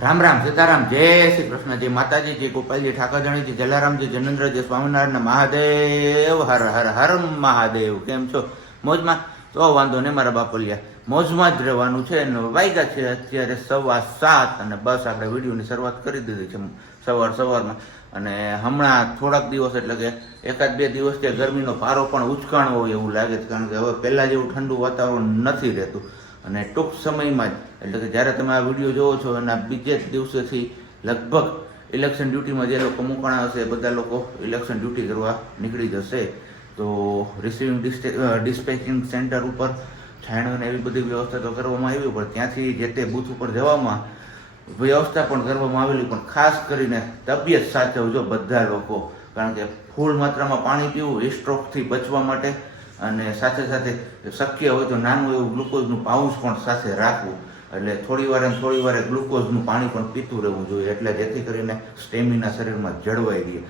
રામ રામ સીતારામ જય શ્રી કૃષ્ણ જય માતાજી જય ગોપાલજી ઠાકરજણીજી જલારામજી જનંદ્રજી સ્વામિનારાયણ મહાદેવ હર હર હર મહાદેવ. કેમ છો? મોજમાં? તો વાંધો નહીં મારા બાપલિયા, મોજમાં જ રહેવાનું છે. વાગ્યા છે અત્યારે 7:15 અને બસ આપણે વિડીયોની શરૂઆત કરી દીધી છે સવારમાં. અને હમણાં થોડાક દિવસ એટલે કે એકાદ બે દિવસ જે ગરમીનો પારો પણ ઉચકાણો હોય એવું લાગે છે, કારણ કે હવે પહેલાં જેવું ઠંડુ વાતાવરણ નથી રહેતું. અને ટૂંક સમયમાં જ એટલે કે જ્યારે તમે આ વિડીયો જોવો છો એના બીજે જ દિવસેથી લગભગ ઇલેક્શન ડ્યુટીમાં જે લોકો મૂકાણા હશે બધા લોકો ઇલેક્શન ડ્યુટી કરવા નીકળી જશે. તો રિસીવિંગ ડિસ્પેચિંગ સેન્ટર ઉપર છાણ્યોને એવી બધી વ્યવસ્થા તો કરવામાં આવી, પણ ત્યાંથી જે તે બૂથ ઉપર જવામાં વ્યવસ્થા પણ કરવામાં આવેલી. પણ ખાસ કરીને તબિયત સાચવજો બધા લોકો, કારણ કે ફૂલ માત્રામાં પાણી પીવું હિસ્ટ્રોકથી બચવા માટે, અને સાથે સાથે શક્ય હોય તો નાનું એવું ગ્લુકોઝનું પાઉચ પણ સાથે રાખવું. એટલે થોડી વારે ગ્લુકોઝનું પાણી પણ પીતું રહેવું જોઈએ, એટલે જેથી કરીને સ્ટેમિના શરીરમાં જળવાઈ રહે.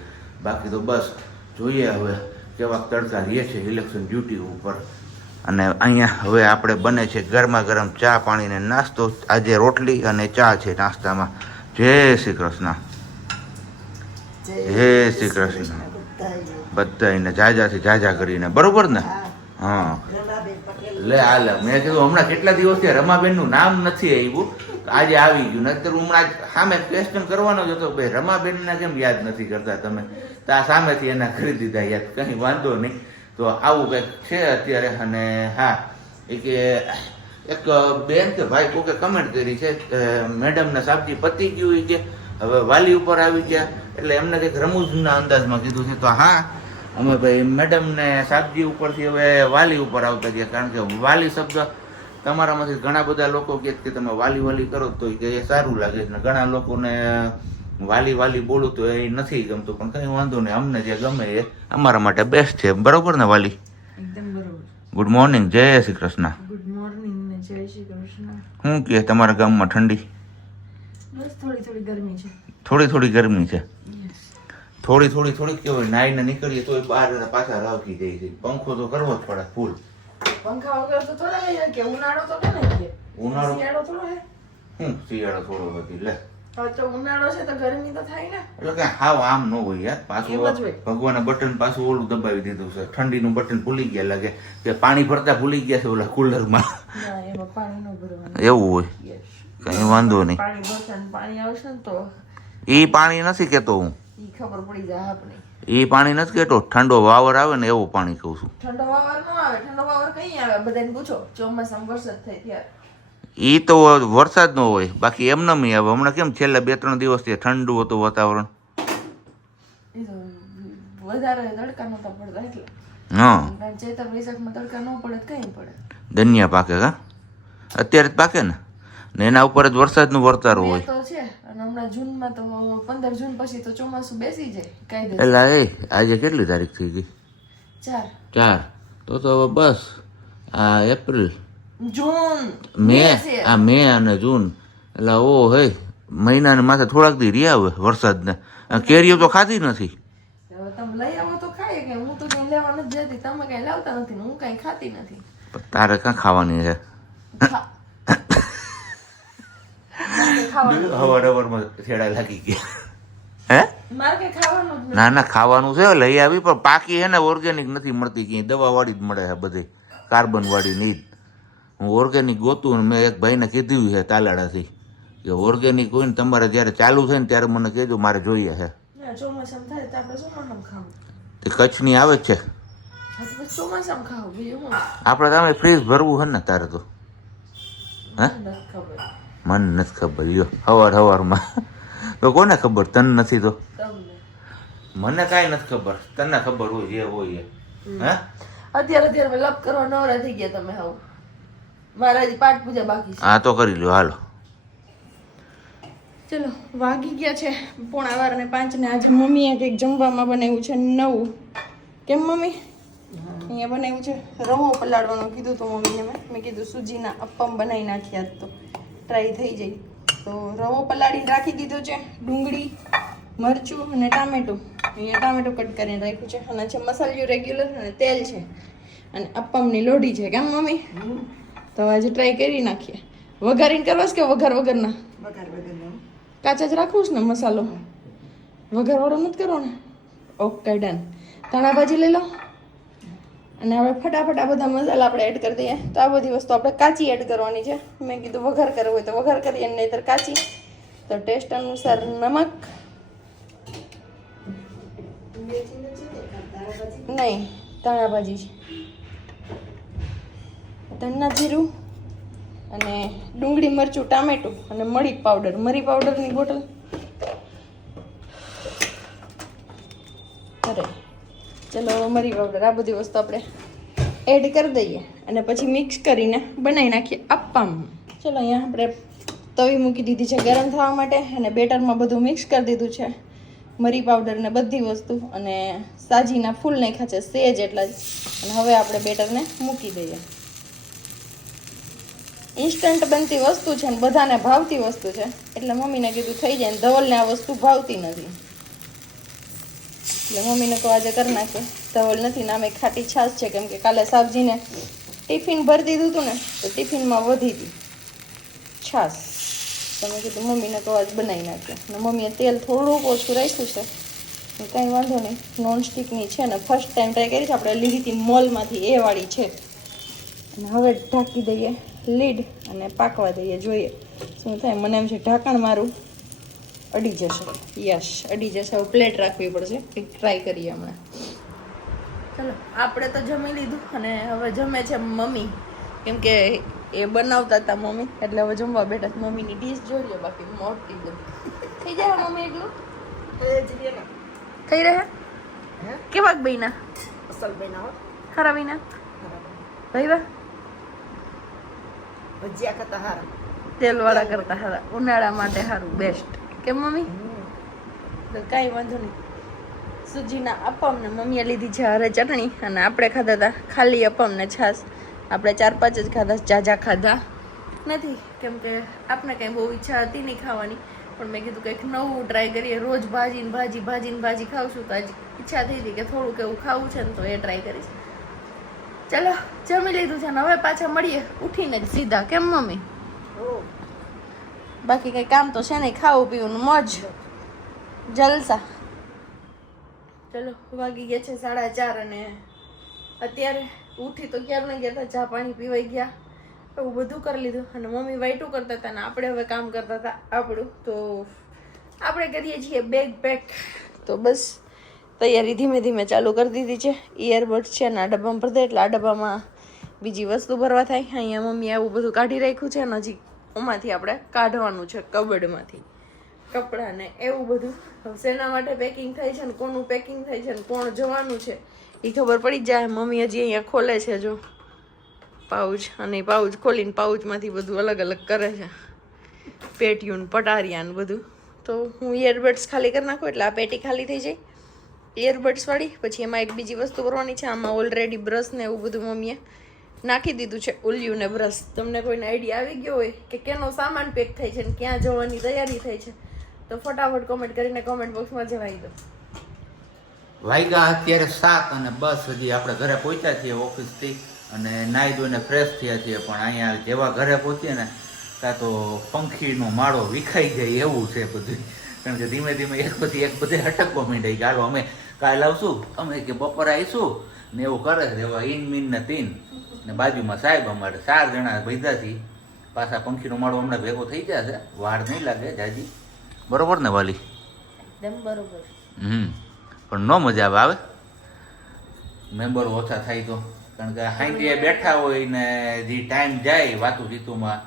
બાકી તો બસ જોઈએ હવે કેવા તડકા રહે છે ઇલેક્શન ડ્યુટી ઉપર. અને અહીંયા હવે આપણે બને છે ગરમા ગરમ ચા પાણીને નાસ્તો. આજે રોટલી અને ચા છે નાસ્તામાં. જય શ્રી કૃષ્ણ. જય શ્રી કૃષ્ણ બધાને જાજાથી જાજા કરીને, બરોબર ને? હા લે હાલે, મેં કીધું હમણાં કેટલા દિવસથી રમાબેનનું નામ નથી આવ્યું, આજે આવી ગયું. નહીતર હમણાં સામે ક્વેશ્ચન કરવાનો જ હતો, ભાઈ રમાબેનને કેમ યાદ નથી કરતા તમે? તો આ સામેથી એના કરી દીધા યાદ, કંઈ વાંધો નહીં. તો આવું કંઈક છે અત્યારે. અને હા, એ કે એક બેન કે ભાઈ કોકે કમેન્ટ કરી છે, મેડમને સાબજી પતી ગયું એ કે હવે વાલી ઉપર આવી ગયા, એટલે એમને કંઈક રમૂજના અંદાજમાં કીધું છે. તો હા, અમે ભાઈ મેડમને સાબજી ઉપરથી હવે વાલી ઉપર આવતા ગયા, કારણ કે વાલી શબ્દ તમારામાંથી ઘણા બધા લોકો કહે કે તમે વાલી કરો તો એ સારું લાગે છે, ને ઘણા લોકોને વાલી બોલું તો એ નથી ગમતું. પણ કંઈ વાંધો નહીં, અમને જે ગમે એ અમારા માટે બેસ્ટ છે, બરોબર ને વાલી? એકદમ બરોબર. ગુડ મોર્નિંગ, જય શ્રી કૃષ્ણ. ગુડ મોર્નિંગ ને જય શ્રી કૃષ્ણ. શું કહે તમારા ગામમાં ઠંડી? બસ થોડી ગરમી છે. થોડી ગરમી છે. યસ. થોડી કેવાય, નાઈને નીકળીએ તો બહાર પાછા રાવકી જાય છે. પંખો તો કરવો જ પડે ફૂલ. પંખા વગર તો થોડા નહીં કે ઉનાળો તો કે નહીં કે ઉનાળો શિયાળો થોડો હે. શિયાળો થોડો હતી લે. હવે તો ઉનાળો છે તો ગરમી તો થાય ને. એટલે કે હાવ આમ ન હોય યાર. પાછું એવું જ હોય. ભગવાને બટન પાછું ઓલું દબાવી દીધું છે, ઠંડીનું બટન ભૂલી ગયા લાગે, કે પાણી ભરતા ભૂલી ગયા છે ઓલા કુલરમાં. ના, એમાં પાણી ન ભરવાનું. એવું હોય, યસ. કઈ વાંધો નહીં. પાણી ભરશે ને પાણી આવશે ને તો ઈ પાણી નથી કેતો હું, ઈ ખબર પડી જાય આપણે. ઈ પાણી નથી કેતો, ઠંડો વાવર આવે ને એવું પાણી કહું છું. ઠંડો વાવર ન આવે. ઠંડો વાવર કઈ આવે બધાને પૂછો, ચોમાસામાં વરસાદ થાય ત્યારે. ઈ તો વરસાદ નો હોય, બાકી એમને નહીં આવે. હમણાં કેમ છેલ્લા 2-3 દિવસથી ઠંડુ હતું વાતાવરણ. એ તો વધારે તડકા નહોતા પડતા એટલે. હા, ચૈત્ર વૈશાખમાં તડકા ન પડે તો કઈ પડે. ધનિયા પાકે કા અત્યારે જ પાકે ને એના ઉપર જ વરસાદનું વર્તારું બે હોય. તો છે અને હમણાં જૂનમાં તો 15 જૂન પછી તો ચોમાસું બેસી જાય કાયદે. એટલે આજે કેટલી તારીખ થઈ ગઈ? 4 તો હવે બસ આ એપ્રિલ જૂન મે, આ મે અને જૂન, એટલે ઓ હે મહિનાને માથે થોડાક દી રહ્યા હવે વરસાદને. કેરીઓ તો ખાધી નથી. હવે તમે લઈ આવો તો ખાઈએ, કે હું તો કઈ લેવા નથી જતી, તમે કઈ લાવતા નથી ને હું કઈ ખાતી નથી. પણ તારે ક્યાં ખાવાની છે? હવારમાં થેડા લાગી ગયા હે? મારે કઈ ખાવાનું જ ના ખાવાનું છે, લઈ આવી, પણ પાકી હે ને ઓર્ગેનિક નથી મળતી, ક્યાંય દવા વાળી જ મળે છે બધી, કાર્બન વાળી નહીં. હું ઓર્ગેનિક ગોતું ને મેં એક ભાઈને કીધું છે તાલાડાથી કે ઓર્ગેનિક હોય ને તમારે જ્યારે ચાલુ થાય ને ત્યારે મને કહેજો, મારે જોઈએ છે. ચોમાસામાં થાય તો આપણે ચોમાસામાં ખાવું. તે કચ્છની આવે જ છે. ચોમાસામાં ખાવું બીજું હું. આપણે તમે ફ્રીજ ભરવું છે ને તારે તો? હે? નથી ખબર. મને નથી ખબર. લ્યો સવારમાં તો કોને ખબર? તને નથી તો તમને મને કાંઈ નથી ખબર, તને ખબર હોય જે હોય એ. હે અત્યારે લપ કરવા નવરા થઈ ગયા તમે. હાવ મારા હજી પાઠ પૂજા બાકી છે. હા તો કરી લ્યો, હાલો. ચલો વાગી ગયા છે 4:45 ને આજે મમ્મીએ કંઈક જમવામાં બનાવ્યું છે નવું. કેમ મમ્મી? અહીંયા બનાવ્યું છે રવો પલાળવાનું કીધું તો મમ્મીને મેં કીધું સૂજીના અપ્પમ બનાવી નાખ્યા તો ટ્રાય થઈ જાય. તો રવો પલાળીને રાખી દીધો છે, ડુંગળી, મરચું અને ટામેટું. અહીંયા ટામેટું કટ કરીને રાખ્યું છે, અને છે મસાલિયું રેગ્યુલર અને તેલ છે, અને અપ્પમની લોઢી છે. કેમ મમ્મી? તો આજે ટ્રાય કરી નાખીએ. વઘારીને કરવા કે વઘારના? કાચા જ રાખવું છે ને મસાલો, વઘારવાળો નથી કરવો ને? Okay done. ધાણા ભાજી લઈ લો અને હવે ફટાફટ આ બધા મસાલા આપણે એડ કરી દઈએ. તો આ બધી વસ્તુ આપણે કાચી એડ કરવાની છે. મેં કીધું વઘાર કરવો હોય તો વઘાર કરીએ, નહીંતર કાચી. તો ટેસ્ટ અનુસાર નમક, નહીં ધાણા ભાજી, ધનિયા જીરું અને ડુંગળી મરચું ટામેટું અને મરી પાવડરની બોટલ. અરે ચલો મરી પાવડર, આ બધી વસ્તુ આપણે એડ કરી દઈએ અને પછી મિક્સ કરીને બનાવી નાખીએ અપ્પમ. ચલો અહીંયા આપણે તવી મૂકી દીધી છે ગરમ થવા માટે અને બેટરમાં બધું મિક્સ કરી દીધું છે, મરી પાવડર ને બધી વસ્તુ, અને સાજીના ફૂલ નાખ્યા છે સેજ એટલા જ. અને હવે આપણે બેટરને મૂકી દઈએ. ઇન્સ્ટન્ટ બનતી વસ્તુ છે ને બધાને ભાવતી વસ્તુ છે, એટલે મમ્મીને કીધું થઈ જાય. ને ધવલને આ વસ્તુ ભાવતી નથી, એટલે મમ્મીને કહો આજે કરી નાખે. ધવલ નથી ને આમે ખાટી છાશ છે, કેમ કે કાલે સાબજીને ટિફિન ભરી દીધું હતું ને, તો ટિફિનમાં વધી હતી છાશ. તો મેં કીધું મમ્મીને કહો આજ બનાવી નાખે. ને મમ્મીએ તેલ થોડુંક ઓછું રાખ્યું છે, કંઈ વાંધો નહીં. નોનસ્ટિકની છે ને, ફર્સ્ટ ટાઈમ ટ્રાય કરી છે આપણે, લીધી હતી મોલમાંથી એ વાળી છે. અને હવે ઢાંકી દઈએ લીડ અને પાકવા દઈએ, જોઈએ શું થાય. મને એમ છે ઢાંકણ મારું અડી જશે. યસ, અડી જશે. હવે પ્લેટ રાખવી પડશે, કંઈક ટ્રાય કરીએ હમણાં. ચલો આપણે તો જમી લીધું અને હવે જમે છે મમ્મી, કેમ કે એ બનાવતા હતા મમ્મી, એટલે હવે જમવા બેઠા. મમ્મીની ડીશ જોઈ લો, બાકી મોટી બધી થઈ જાય. મમ્મી એટલું થઈ રહે. કેવાક બહેના? અસલ બહેના હો. ખરા બહેના ભાઈ વાહ. ભજીયા કરતા હારા, તેલવાળા કરતા હારા, ઉનાળા માટે સારું બેસ્ટ. કેમ મમ્મી? તો કાંઈ વાંધો નહીં. સૂજીના અપમ ને મમ્મીએ લીધી છે હરે ચટણી, અને આપણે ખાધા હતા ખાલી અપમ ને છાશ. આપણે 4-5 જ ખાધા, જાજા ખાધા નથી, કેમ કે આપણે કંઈ બહુ ઈચ્છા હતી નહીં ખાવાની. પણ મેં કીધું કંઈક નવું ટ્રાય કરીએ. રોજ ભાજી ખાવશું, તો આજે ઈચ્છા થઈ હતી કે થોડુંક એવું ખાવું છે ને, તો એ ટ્રાય કરીશ. ચલો જમી લીધું છે ને હવે પાછા મળીએ ઉઠીને જ સીધા. કેમ મમ્મી? બાકી કંઈ કામ તો છે નહીં, ખાવું પીવું મોજ જલસા. ચલો વાગી ગયા છે 4:30 અને અત્યારે ઉઠી તો ક્યારના ગયા હતા, ચા પાણી પીવાઈ ગયા, એવું બધું કરી લીધું. અને મમ્મી વાઈટું કરતા હતા ને આપણે હવે કામ કરતા હતા આપણું. તો આપણે કરીએ છીએ બેગ પેક. તો બસ તૈયારી ધીમે ધીમે ચાલુ કરી દીધી છે. ઇયરબડ્સ છે ને આ ડબ્બામાં ભરી દે, એટલે આ ડબ્બામાં બીજી વસ્તુ ભરવા થાય. અહીંયા મમ્મી આવું બધું કાઢી રાખ્યું છે, અને હજી એમાંથી આપણે કાઢવાનું છે કબડમાંથી કપડાં ને એવું બધું. શેના માટે પેકિંગ થાય છે ને કોનું પેકિંગ થાય છે ને કોણ જવાનું છે એ ખબર પડી જાય. મમ્મી હજી અહીંયા ખોલે છે જો પાઉચ, અને પાઉચ ખોલીને પાઉચમાંથી બધું અલગ અલગ કરે છે, પેટીયું પટારિયા ને બધું. તો હું ઇયરબડ્સ ખાલી કરી નાખું એટલે આ પેટી ખાલી થઈ જાય ઇયરબડ્સ વાળી. પછી એમાં એક બીજી વસ્તુ કરવાની છે. આમાં ઓલરેડી બ્રશ ને એવું બધું મમ્મીએ નાખી દીધું છે, ઉલિયું ને બ્રશ. તમને કોઈને આઈડિયા આવી ગયો હોય કે કેનો સામાન પેક થાય છે ને ક્યાં જવાની તૈયારી થાય છે, તો ફટાફટ કોમેન્ટ કરીને કોમેન્ટ બોક્સમાં જણાવી દો. વાગ્યા અત્યારે 7 અને બસ હજી આપણે ઘરે પહોંચ્યા છીએ ઓફિસથી, અને નાહી ધોઈને ફ્રેશ થયા છીએ. પણ અહીંયા જેવા ઘરે પહોંચીએ ને ત્યાં તો પંખીનો માળો વિખાઈ જાય એવું છે બધું. કારણ કે ધીમે ધીમે એક પછી એક બધે હટકવા માંડ્યા કે હાલો અમે કાલે આવશું, અમે કે બપોરે આવીશું ને એવું કરે છે. એવા ઈન ને તીન ને બાજુમાં સાહેબ અમારે 4 જણા ભેગા છીએ. પાછા પંખીનો માળો હમણાં ભેગો થઈ જશે, વાર નહીં લાગે જાજી. બરોબર ને વાલી? એકદમ બરોબર. પણ ન મજા આવે મેમ્બરો ઓછા થાય તો. કારણ કે હાઈટી બેઠા હોય ને જે ટાઈમ જાય વાતું જીતુમાં,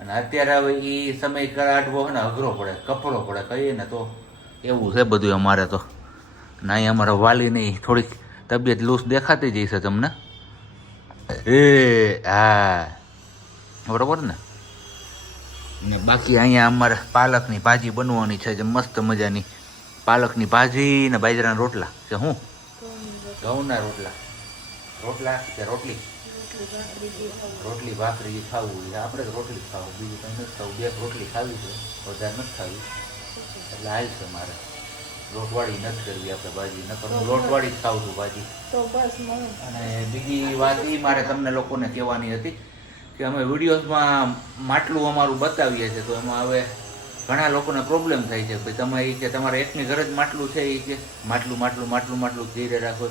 અને અત્યારે હવે એ સમય કાઢવો ને અઘરો પડે, કપરો પડે કહીએ ને, તો એવું છે બધું અમારે તો. ના અહીં અમારા વાલીની થોડીક તબિયત લૂસ દેખાતી જઈ છે તમને. હા બરોબર ને. ને બાકી અહીંયા અમારે પાલકની ભાજી બનવાની છે, જે મસ્ત મજાની પાલકની ભાજી ને બાજરાના રોટલા કે હું ઘઉંના રોટલા કે રોટલી ભાખરી ખાવું આપણે તો રોટલી ખાવું, બીજું કંઈ નથી ખાવું. 2 રોટલી ખાવી છે, વધારે નથી ખાવી, એટલે હાલ છે મારે. લોટવાળી નથી કરવી આપણે ભાજી, નકર હું લોટવાળી જ ખાઉં છું ભાજી. તો બસ અને બીજી વાત એ મારે તમને લોકોને કહેવાની હતી કે અમે વિડીયોઝમાં માટલું અમારું બતાવીએ છીએ, તો એમાં હવે ઘણા લોકોને પ્રોબ્લેમ થાય છે ભાઈ તમે એ કે તમારે એકની ઘર જ માટલું છે એ કે માટલું ધીરે રાખો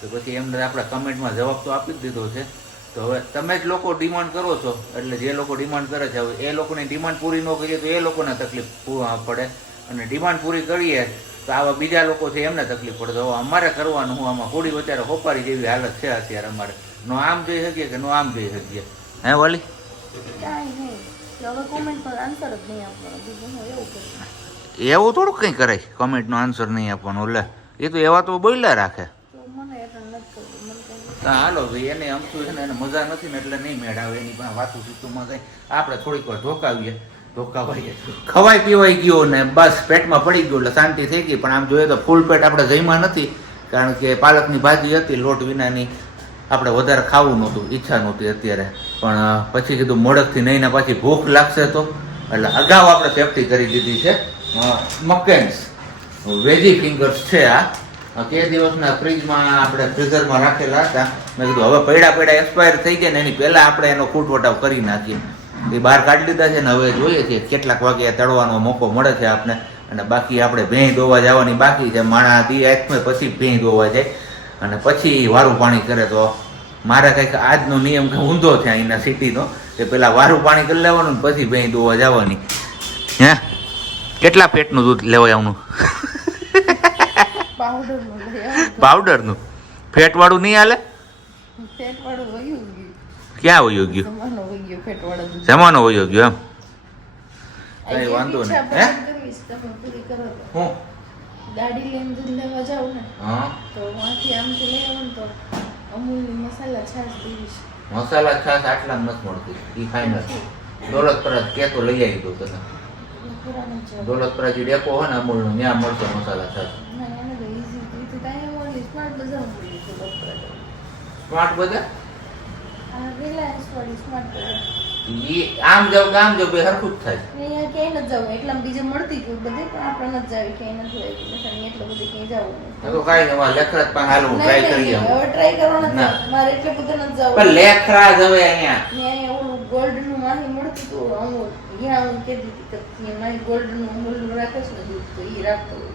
તો પછી એમને આપણે કમેન્ટમાં જવાબ તો આપી જ દીધો છે. તો હવે તમે જ લોકો ડિમાન્ડ કરો છો એટલે જે લોકો ડિમાન્ડ કરે છે હવે એ લોકોની ડિમાન્ડ પૂરી ન કરીએ તો એ લોકોને તકલીફ પડે અને ડિમાન્ડ પૂરી કરીએ તો આવા બીજા લોકો છે એમને તકલીફ પડે. તો અમારે કરવાનું હું આમાં હોડી વચારે હોપારી જેવી હાલત છે અત્યારે અમારે. નો આમ જઈ શકીએ કે નો આમ જઈ શકીએ. હે વાલી કાંઈ નહીં હવે કોમેન્ટ પર આન્સર જ નહીં આપવાનો બીજું હું એવું કરું એવું થોડુંક કંઈ કરાય કોમેન્ટનો આન્સર નહીં આપવાનો એટલે એ તો એવા તો બોલ્યા રાખે. તો મને એટલે નથી કરવું મને કંઈ હા હાલો ભાઈ એને અમથું છે ને એને મજા નથી ને એટલે નહીં મેળ આવે એની પાસે વાતું સીતુંમાં કંઈ આપણે થોડીક વાર ધોકાવીએ ખવાઈ પીવાઈ ગયો ને બસ પેટમાં પડી ગયું એટલે શાંતિ થઈ ગઈ. પણ આમ જોઈએ તો ફૂલ પેટ આપણે જઈમાં નથી કારણ કે પાલકની ભાજી હતી લોટ વિનાની આપણે વધારે ખાવું નહોતું ઈચ્છા નહોતી અત્યારે. પણ પછી કીધું મોડકથી નહીં ને પાછી ભૂખ લાગશે તો એટલે અગાઉ આપણે સેફટી કરી દીધી છે. મકેન્સ વેજી ફિંગર્સ છે આ કે દિવસના ફ્રીજમાં આપણે ફ્રીઝરમાં રાખેલા હતા. મેં કીધું હવે પૈડા એક્સપાયર થઈ ગયા ને એની પહેલાં આપણે એનો કૂટ વટાવ કરી નાખીએ. એ બહાર કાઢી લીધા છે ને હવે જોઈએ છીએ કેટલાક વાગે તળવાનો મોકો મળે છે આપને. અને બાકી આપણે ભેંસ દોવા જવાની બાકી છે. માણા દી આથમે પછી ભેંસ દોવા જાય અને પછી વારું પાણી કરે. તો મારે કંઈક આજનો નિયમ ઊંધો છે અહીંના સિટીનો કે પેલા વારું પાણી કરી લેવાનું ને પછી ભેંસ દોવા જવાની. હે કેટલા પેટનું દૂધ લેવાય આવનું પાવડરનું લઈ આવું પાવડરનું ફેટવાળું નહીં હાલે ફેટવાળું વયું ગયું ક્યાં વયો ગયું જમાનો વહી ગયો ફેટવાળો દૂધ જમાનો વયો ગયો એમ આ કઈ વાંધો ઈચ્છા નહીં. હે પૂરી કરવીશ, તમે પૂરી કરો તો. હું ગાડી લઈને દૂધ લેવા જાઉં ને હા તો વાંથી આમથી લઈ આવું ને તો અમૂલની મસાલા છાશ પીવીશ. મસાલા છાશ આટલામાં નથી મળતી એ ફાઇનલ. દોલતપરા કે તો લઈ આવી દો તને. પુરાણું છે. દોલતપરા જે ડેપો હોય ને અમૂલનો ત્યાં મળશે મસાલા છાશ. ના, એને તો easy રીતે કાંઈ એવું નહીં. સ્માર્ટ બજારમાં પડી છે ડોક્ટર. સ્માર્ટ બજાર આ રિલાયન્સ વાળી સ્માર્ટ બજાર. ઈ આમ જાવ કે આમ જાવ બે હરખું જ થાય. અહીંયા ક્યાંય નથી જવું એટલામાં બીજે મળતી ગયું બધે પણ આપણે નથી જાવી ક્યાંય નથી આવી એટલે એટલું બધું ક્યાંય જવું એ તો કાંઈ નહીં લેખરાજ પાસે હાલવું ટ્રાય કરીએ હવે ટ્રાય કરવાનો ના. મારે એટલે બધું નથી જવું પણ લેખરાજ હવે અહીંયા અહીંયા ઓલું ગોલ્ડનું માહી મળતું હતું હું ત્યાં હું કહેતી હતી કે મારી ગોલ્ડનું અમૂલનું રાખે છે ને દૂધ તો એ રાખતો હોય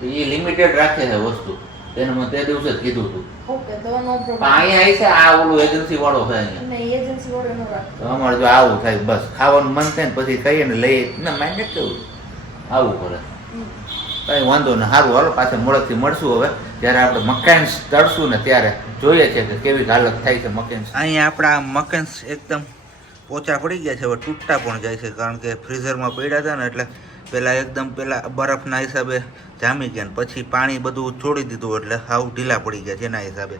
છે. એ લિમિટેડ રાખે છે વસ્તુ તેને મેં તે દિવસે જ કીધું હતું. ઓકે તો નો પણ પ્રોબ્લેમ અહીંયા આવી છે આ ઓલું એજન્સી વાળો છે અહીંયા. અને એજન્સી વાળો નો રાખતો તો અમારે જો આવું થાય બસ ખાવાનું મન થાય ને પછી કહીએ ને લઈએ ના માઇન્ડ નથી થયું આવું કરે કઈ વાંધો ને સારું હાલો પાછા મોડકથી મળશું હવે જ્યારે આપણે મકેન્સ તળશું ને ત્યારે જોઈએ છે કે કેવી હાલત થાય છે મકેન્સ. અહીંયા આપણા મકેન્સ એકદમ પોચા પડી ગયા છે હવે તૂટતા પણ જાય છે કારણ કે ફ્રીઝરમાં પડ્યા હતા ને એટલે પેલા બરફના હિસાબે જામી ગયા ને પછી પાણી બધું છોડી દીધું એટલે હાવ ઢીલા પડી ગયા છે એના હિસાબે.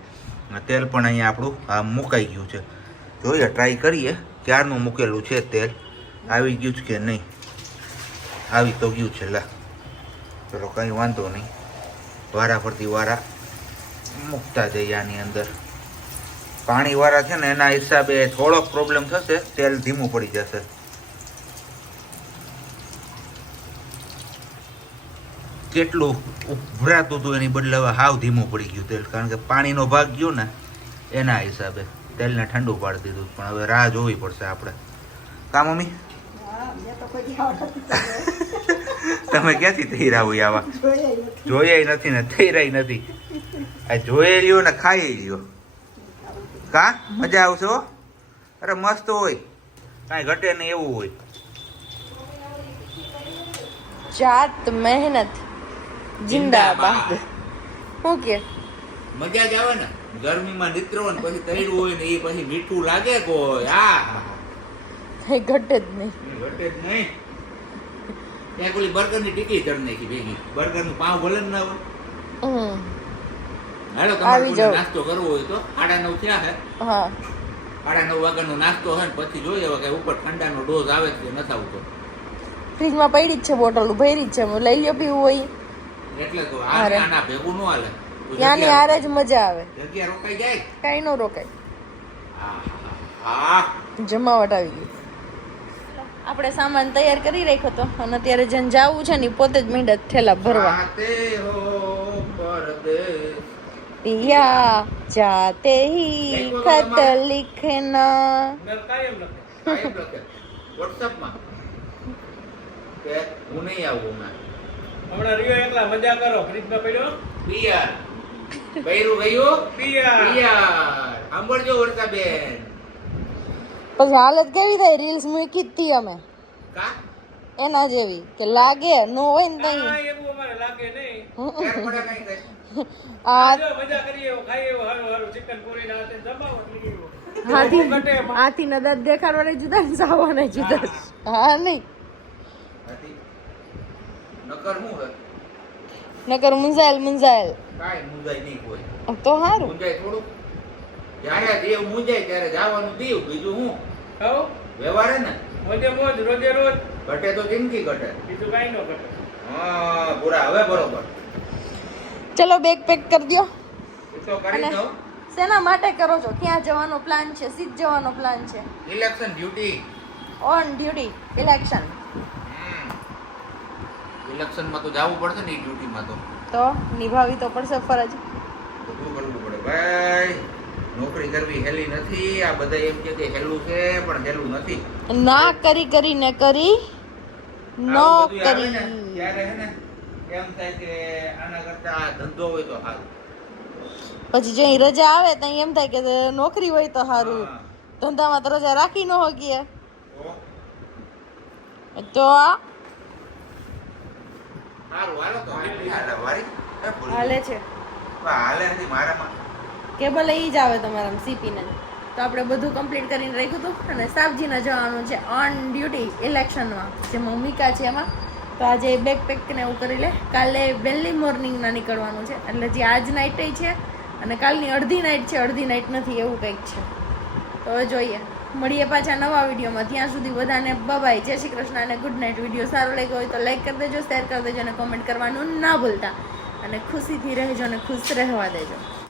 તેલ પણ અહીંયા આપણું આ મુકાઈ ગયું છે જોઈએ ટ્રાય કરીએ ક્યારનું મૂકેલું છે તેલ આવી ગયું છે કે નહીં. આવી તો ગયું છે લા ચલો કંઈ વાંધો નહીં વારા ફરતી વારા મૂકતા જઈએ આની અંદર. પાણીવાળા છે ને એના હિસાબે થોડોક પ્રોબ્લેમ થશે તેલ ધીમું પડી જશે. કેટલું ઉભરાતું હતું એની બદલે હવે હાવ ધીમું પડી ગયું તેલ કારણ કે પાણીનો ભાગ ગયો ને એના હિસાબે તેલને ઠંડુ પાડી દીધું. પણ હવે રાહ જોવી પડશે આપણે કા મમ્મી હા મેં તો કોઈ આવડતું તમે ક્યાંથી થઈ રહ્યા હોય આવા જોઈએ નથી ને થઈ રહી નથી આ જોઈ લ્યો ને ખાઈ લ્યો કા મજા આવશે હો. અરે મસ્ત હોય કાંઈ ઘટે નહીં એવું હોય. જાત મહેનત જિંદાબાદ શું કે મજા જ આવે ને ગરમીમાં નીતરો ને પછી તળ્યું હોય ને એ પછી મીઠું લાગે કોઈ આ કઈ ઘટે જ નહીં ઘટે જ નહીં. ત્યાં કોઈ બર્ગરની ટીકી ચડ નાખી ભેગી બર્ગરનું પાવ ભલે જ ના હોય. હાલો તમારે કોઈ નાસ્તો કરવો હોય તો 9:30 થયા છે. હા 9:30 વાગ્યાનો નાસ્તો હોય ને પછી જોઈએ હવે કે ઉપર ઠંડાનો ડોઝ આવે કે નથી આવતો. ફ્રીજમાં પડી જ છે બોટલ ભરી જ છે લઈ લ્યો પીવું હોય એટલે તો આના ભેગું ન હાલે. ત્યાંની આરે જ મજા આવે જગ્યા રોકાઈ જાય. કઈ ન રોકાય હા જમાવટ આવી ગઈ. આપણે સામાન તૈયાર કરી રાખ્યો તો અને અત્યારે જેને જાવું છે ને પોતે જ મીંડા થેલા ભરવા. પિયા જાતે હી ખત લિખના કે હું નહીં આવું હમણાં. હમણાં રિયો એકલા મજા કરો ફ્રીજમાં પડ્યો પિયર બૈરું ગયું પિયા પિયર સાંભળજો વર્ષાબેન. પછી હાલત કેવી થાય રીલ્સ મૂકી હતી અમે કા એના જેવી કે લાગે નો હોય ને તઈ હા, એવું અમારે લાગે નહીં ક્યારે પડે કઈ કઈ આ જો મજા કરીએ એવું ખાઈએ એવું હારું હારું ચિકન પૂરી ના હાથે જમાવો એટલે એવું. હાથી ઘટે એમાં. હાથી ના દાંત દેખાડવાના જુદા ને સાવાના જુદા હા નહીં હતી નકર હું હે નકર મુંજાયેલ કાંઈ મુંજાય નહીં કોઈ. તો હારું મુંજાય થોડું જ્યારે દેવ મુંજાય ત્યારે જવાનું દેવ બીજું હું ખાઓ વ્યવહારે ને મોજે મોજ રોજે રોજ ઘટે તો જિંદગી ઘટે. બીજું કાંઈ ન ઘટે હા પૂરા હવે બરોબર ચલો બેગ પેક કરી દો એ તો કરી અને દો. શેના માટે કરો છો ક્યાં જવાનો પ્લાન છે સીધ જવાનો પ્લાન છે election duty on duty election ઇલેક્શનમાં તો જવું પડશે ને એ ડ્યુટીમાં તો નિભાવી તો પડશે ફરજ બધું કરવું પડે ભાઈ. નોકરી કરવી હેલી નથી. આ બધા એમ કે હેલું છે પણ હેલું નથી. ના કરી કરીને કરી નો આવું બધું આવે ને કરી ત્યારે હે ને એમ થાય કે આના કરતા આ ધંધો હોય તો સારું. પછી જો રજા આવે તો એમ થાય કે નોકરી હોય તો સારું હા. ધંધામાં તો રજા રાખી ન હોગીએ તો તો આ સારું હાલો તો હાલે વારી. એ ભૂલી હાલે છે વાહ, હાલે નથી મારામાં. કેબલ એ જ આવે તમારા સીપીને તો આપણે બધું કમ્પ્લીટ કરીને રાખ્યું હતું અને સાબજીને જવાનું છે ઓન ડ્યુટી ઇલેક્શનમાં જે મમ્મીકા છે એમાં તો આજે બેગ પેક ને એવું કરી લે કાલે વહેલી મોર્નિંગના નીકળવાનું છે એટલે જે આજ નાઇટ છે અને કાલની અડધી નાઇટ છે અડધી નાઇટ નથી એવું કંઈક છે તો હવે જોઈએ મળીએ પાછા નવા વિડીયોમાં ત્યાં સુધી બધાને બાય જય શ્રી કૃષ્ણ અને ગુડ નાઇટ. વિડીયો સારો લાગ્યો હોય તો લાઈક કરી દેજો શેર કરી દેજો અને કોમેન્ટ કરવાનું ના ભૂલતા અને ખુશીથી રહેજો અને ખુશ રહેવા દેજો.